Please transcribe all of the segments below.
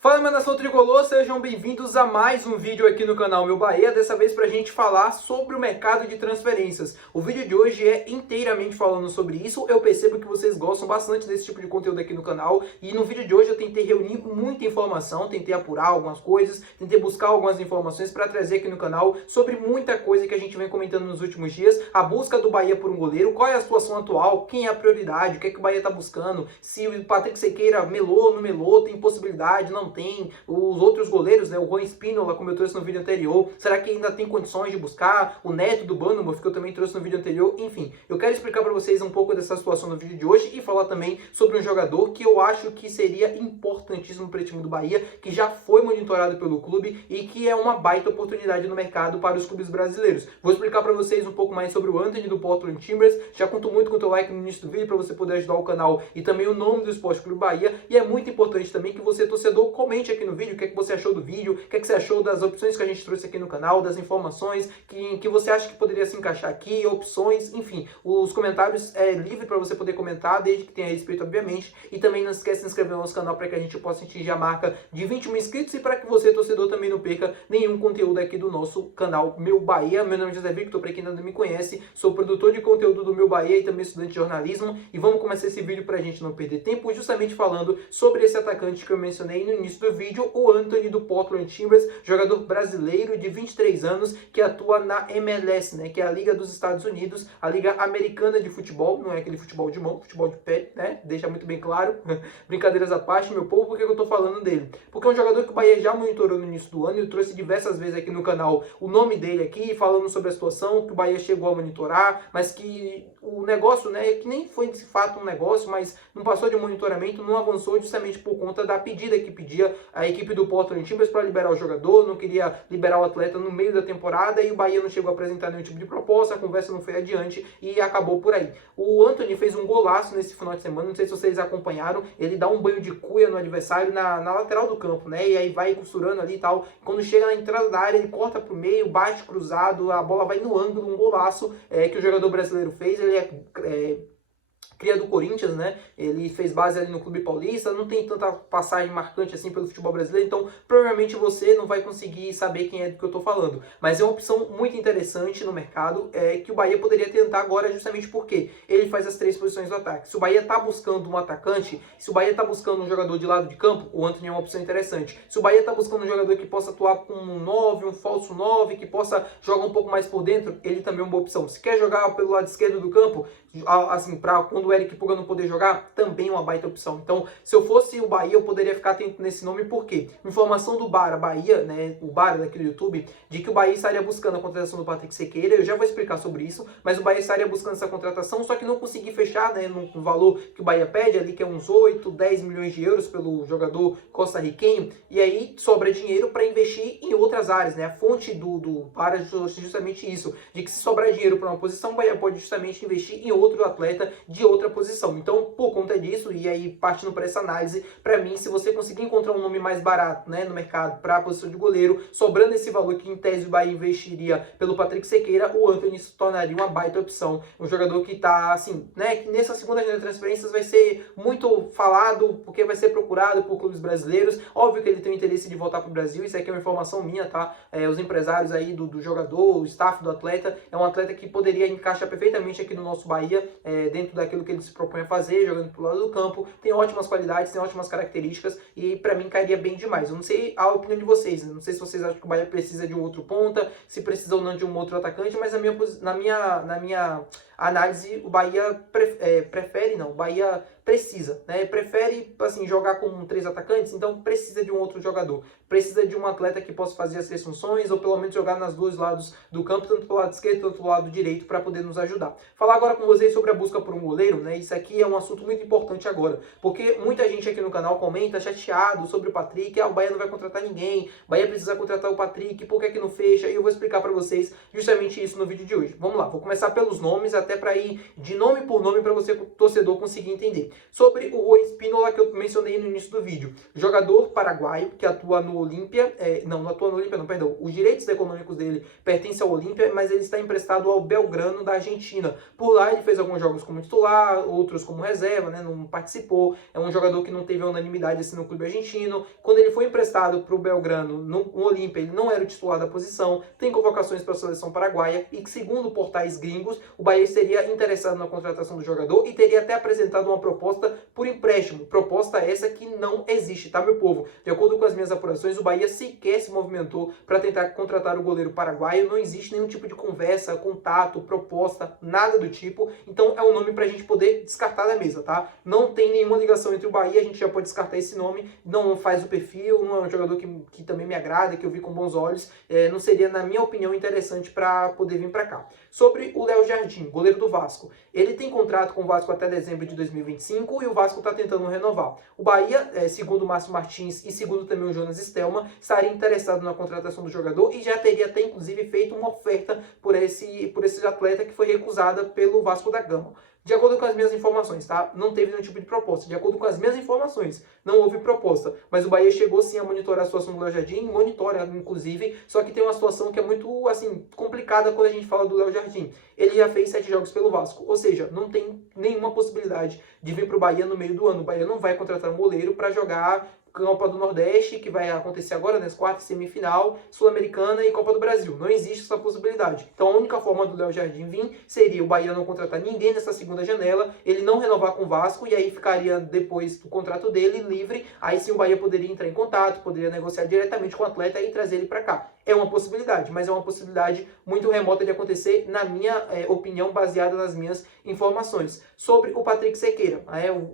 Fala, minha nação tricolor, sejam bem-vindos a mais um vídeo aqui no canal Meu Bahia, dessa vez pra gente falar sobre o mercado de transferências. O vídeo de hoje é inteiramente falando sobre isso. Eu percebo que vocês gostam bastante desse tipo de conteúdo aqui no canal e no vídeo de hoje eu tentei reunir muita informação, tentei apurar algumas coisas, tentei buscar algumas informações para trazer aqui no canal sobre muita coisa que a gente vem comentando nos últimos dias, a busca do Bahia por um goleiro, qual é a situação atual, quem é a prioridade, o que é que o Bahia tá buscando, se o Patrick Sequeira melou, não melou, tem possibilidade, não tem, os outros goleiros, né, o Juan Espínola, como eu trouxe no vídeo anterior, será que ainda tem condições de buscar, o Neto do Bournemouth, que eu também trouxe no vídeo anterior, enfim, eu quero explicar para vocês um pouco dessa situação no vídeo de hoje e falar também sobre um jogador que eu acho que seria importantíssimo para o time do Bahia, que já foi monitorado pelo clube e que é uma baita oportunidade no mercado para os clubes brasileiros. Vou explicar para vocês um pouco mais sobre o Antony do Portland Timbers, já conto muito com o teu like no início do vídeo para você poder ajudar o canal e também o nome do Esporte Clube Bahia, e é muito importante também que você, torcedor, comente aqui no vídeo o que é que você achou do vídeo, o que é que você achou das opções que a gente trouxe aqui no canal, das informações que você acha que poderia se encaixar aqui, opções, enfim, os comentários é livre para você poder comentar, desde que tenha respeito, obviamente, e também não esquece de se inscrever no nosso canal para que a gente possa atingir a marca de 20 mil inscritos e para que você, torcedor, também não perca nenhum conteúdo aqui do nosso canal Meu Bahia. Meu nome é José Victor, para quem ainda não me conhece, sou produtor de conteúdo do Meu Bahia e também estudante de jornalismo, e vamos começar esse vídeo para a gente não perder tempo, justamente falando sobre esse atacante que eu mencionei no início do vídeo, o Antony do Portland Timbers, jogador brasileiro de 23 anos que atua na MLS, né, que é a Liga dos Estados Unidos, a Liga Americana de Futebol, não é aquele futebol de mão, futebol de pé, né, deixa muito bem claro, brincadeiras à parte, meu povo, por que eu tô falando dele? Porque é um jogador que o Bahia já monitorou no início do ano, e eu trouxe diversas vezes aqui no canal o nome dele aqui, falando sobre a situação, que o Bahia chegou a monitorar, mas que o negócio, né, que nem foi de fato um negócio, mas não passou de monitoramento, não avançou justamente por conta da pedida que pedia a equipe do Portland Timbers para liberar o jogador, não queria liberar o atleta no meio da temporada e o Bahia não chegou a apresentar nenhum tipo de proposta, a conversa não foi adiante e acabou por aí. O Antony fez um golaço nesse final de semana, não sei se vocês acompanharam, ele dá um banho de cuia no adversário na lateral do campo, né, e aí vai costurando ali e tal, quando chega na entrada da área ele corta pro meio, bate cruzado, a bola vai no ângulo, um golaço que o jogador brasileiro fez, ele é cria do Corinthians, né? Ele fez base ali no Clube Paulista, não tem tanta passagem marcante assim pelo futebol brasileiro, então provavelmente você não vai conseguir saber quem é do que eu tô falando. Mas é uma opção muito interessante no mercado, que o Bahia poderia tentar agora, justamente porque ele faz as três posições do ataque. Se o Bahia tá buscando um atacante, se o Bahia tá buscando um jogador de lado de campo, o Antony é uma opção interessante. Se o Bahia tá buscando um jogador que possa atuar com um 9, um falso 9, que possa jogar um pouco mais por dentro, ele também é uma boa opção. Se quer jogar pelo lado esquerdo do campo, assim, para quando o Eric Puga não poder jogar, também é uma baita opção. Então, se eu fosse o Bahia, eu poderia ficar atento nesse nome, porque informação do Bara Bahia, né, o Bara daqui do YouTube, de que o Bahia estaria buscando a contratação do Patrick Sequeira, eu já vou explicar sobre isso, mas o Bahia estaria buscando essa contratação, só que não consegui fechar, né, no valor que o Bahia pede ali, que é uns 8, 10 milhões de euros pelo jogador costarriquenho, e aí sobra dinheiro para investir em outras áreas, né, a fonte do Bara é justamente isso, de que se sobrar dinheiro para uma posição, o Bahia pode justamente investir em outro atleta de outra posição. Então, por conta disso, e aí partindo para essa análise, para mim, se você conseguir encontrar um nome mais barato, né, no mercado para a posição de goleiro, sobrando esse valor que em tese o Bahia investiria pelo Patrick Sequeira, o Antony se tornaria uma baita opção. Um jogador que está, assim, né, que nessa segunda janela de transferências vai ser muito falado, porque vai ser procurado por clubes brasileiros. Óbvio que ele tem o interesse de voltar para o Brasil, isso aqui é uma informação minha, tá? Os empresários aí do jogador, o staff do atleta, é um atleta que poderia encaixar perfeitamente aqui no nosso Bahia, dentro daquilo que ele se propõe a fazer, jogando pro lado do campo, tem ótimas qualidades, tem ótimas características e para mim cairia bem demais. Eu não sei a opinião de vocês, não sei se vocês acham que o Bahia precisa de um outro ponta, se precisa ou não de um outro atacante, mas na minha análise o Bahia o Bahia precisa, né? Prefere, assim, jogar com 3 atacantes, então precisa de um outro jogador. Precisa de um atleta que possa fazer as 3 funções, ou pelo menos jogar nos 2 lados do campo, tanto pelo lado esquerdo quanto pelo lado direito, para poder nos ajudar. Falar agora com vocês sobre a busca por um goleiro, né? Isso aqui é um assunto muito importante agora, porque muita gente aqui no canal comenta chateado sobre o Patrick, o Bahia não vai contratar ninguém, o Bahia precisa contratar o Patrick, por que não fecha? E eu vou explicar para vocês justamente isso no vídeo de hoje. Vamos lá, vou começar pelos nomes, até para ir de nome por nome para você, torcedor, conseguir entender. Sobre o Juan Spínola, que eu mencionei no início do vídeo, jogador paraguaio que atua no Olímpia, não atua no Olímpia não, perdão, os direitos econômicos dele pertencem ao Olímpia, mas ele está emprestado ao Belgrano da Argentina. Por lá ele fez alguns jogos como titular, outros como reserva, né, não participou, é um jogador que não teve a unanimidade assim no clube argentino. Quando ele foi emprestado para o Belgrano, no Olímpia, ele não era o titular da posição, tem convocações para a seleção paraguaia e que, segundo portais gringos, o Bahia seria interessado na contratação do jogador e teria até apresentado uma proposta por empréstimo, proposta essa que não existe, tá, meu povo? De acordo com as minhas apurações, o Bahia sequer se movimentou para tentar contratar o goleiro paraguaio, não existe nenhum tipo de conversa, contato, proposta, nada do tipo, então é um nome para a gente poder descartar da mesa, tá? Não tem nenhuma ligação entre o Bahia, a gente já pode descartar esse nome, não faz o perfil, não é um jogador que também me agrada, que eu vi com bons olhos, não seria, na minha opinião, interessante para poder vir para cá. Sobre o Léo Jardim, goleiro do Vasco, ele tem contrato com o Vasco até dezembro de 2025 e o Vasco está tentando renovar. O Bahia, segundo o Márcio Martins e segundo também o Jonas Stelman, estaria interessado na contratação do jogador e já teria até inclusive feito uma oferta por esse atleta que foi recusada pelo Vasco da Gama. De acordo com as minhas informações, tá? Não teve nenhum tipo de proposta. De acordo com as minhas informações, não houve proposta. Mas o Bahia chegou sim a monitorar a situação do Léo Jardim, monitora inclusive, só que tem uma situação que é muito, assim, complicada quando a gente fala do Léo Jardim. Ele já fez 7 jogos pelo Vasco, ou seja, não tem nenhuma possibilidade de vir para o Bahia no meio do ano. O Bahia não vai contratar um goleiro para jogar Copa do Nordeste, que vai acontecer agora, nas quartas, semifinal, Sul-Americana e Copa do Brasil. Não existe essa possibilidade. Então a única forma do Léo Jardim vir seria o Bahia não contratar ninguém nessa segunda janela, ele não renovar com o Vasco e aí ficaria depois do contrato dele livre, aí sim o Bahia poderia entrar em contato, poderia negociar diretamente com o atleta e trazer ele para cá. É uma possibilidade, mas é uma possibilidade muito remota de acontecer, na minha opinião, baseada nas minhas informações. Sobre o Patrick Sequeira,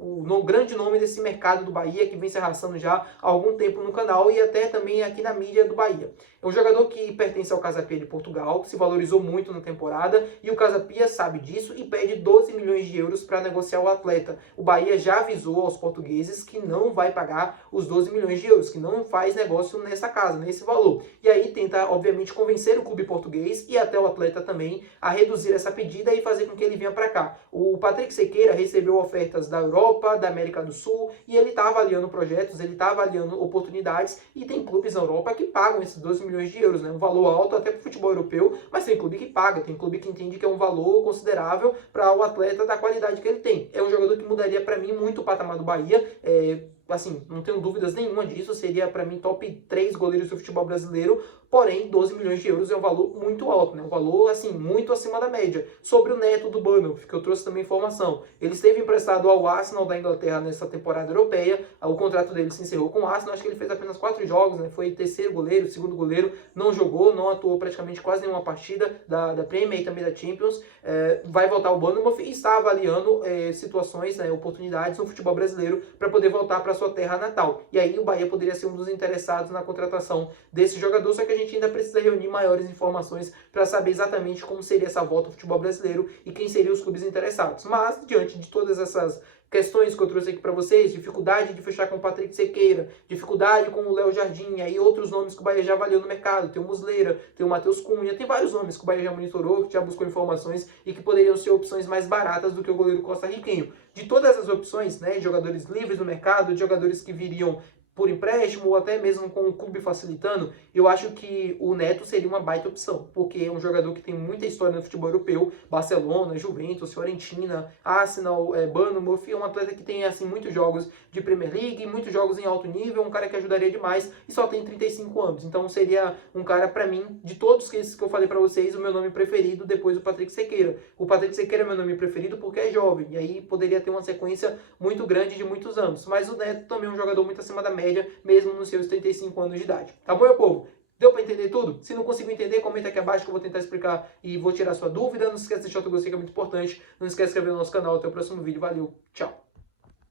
o grande nome desse mercado do Bahia, que vem se arrastando já há algum tempo no canal e até também aqui na mídia do Bahia. É um jogador que pertence ao Casa Pia de Portugal, que se valorizou muito na temporada e o Casa Pia sabe disso e pede 12 milhões de euros para negociar o atleta. O Bahia já avisou aos portugueses que não vai pagar os 12 milhões de euros, que não faz negócio nessa casa, nesse valor. E aí tenta, obviamente, convencer o clube português e até o atleta também a reduzir essa pedida e fazer com que ele venha para cá. O Patrick Sequeira recebeu ofertas da Europa, da América do Sul e ele está avaliando projetos, ele está avaliando oportunidades e tem clubes na Europa que pagam esses 12 milhões de euros, né? Um valor alto até para o futebol europeu, mas tem clube que paga, tem clube que entende que é um valor considerável para o atleta da qualidade que ele tem. É um jogador que mudaria para mim muito o patamar do Bahia, assim, não tenho dúvidas nenhuma disso, seria para mim top 3 goleiros do futebol brasileiro, porém 12 milhões de euros é um valor muito alto, né? Um valor, assim, muito acima da média. Sobre o Neto do Bournemouth, que eu trouxe também informação, ele esteve emprestado ao Arsenal da Inglaterra nessa temporada europeia, o contrato dele se encerrou com o Arsenal, acho que ele fez apenas 4 jogos, né? Foi terceiro goleiro, segundo goleiro, não jogou, não atuou praticamente quase nenhuma partida da Premier e também da Champions, vai voltar ao Bournemouth e está avaliando situações, né, oportunidades no futebol brasileiro para poder voltar para sua terra natal. E aí o Bahia poderia ser um dos interessados na contratação desse jogador, só que a gente ainda precisa reunir maiores informações para saber exatamente como seria essa volta ao futebol brasileiro e quem seriam os clubes interessados. Mas, diante de todas essas questões que eu trouxe aqui para vocês, dificuldade de fechar com o Patrick Sequeira, dificuldade com o Léo Jardim, aí outros nomes que o Bahia já avaliou no mercado, tem o Muslera, tem o Matheus Cunha, tem vários nomes que o Bahia já monitorou, que já buscou informações e que poderiam ser opções mais baratas do que o goleiro costarriquenho. De todas as opções, né, de jogadores livres no mercado, de jogadores que viriam por empréstimo ou até mesmo com o clube facilitando, eu acho que o Neto seria uma baita opção, porque é um jogador que tem muita história no futebol europeu, Barcelona, Juventus, Fiorentina, Arsenal, Bournemouth, é um atleta que tem assim muitos jogos de Premier League, muitos jogos em alto nível, um cara que ajudaria demais e só tem 35 anos, então seria um cara para mim, de todos esses que eu falei para vocês, o meu nome preferido depois do Patrick Sequeira. O Patrick Sequeira é meu nome preferido porque é jovem, e aí poderia ter uma sequência muito grande de muitos anos, mas o Neto também é um jogador muito acima da média, mesmo nos seus 35 anos de idade. Tá bom, meu povo? Deu para entender tudo? Se não conseguiu entender, comenta aqui abaixo que eu vou tentar explicar e vou tirar sua dúvida. Não se esqueça de deixar o teu gostei, que é muito importante. Não se esqueça de se inscrever no nosso canal. Até o próximo vídeo. Valeu, tchau!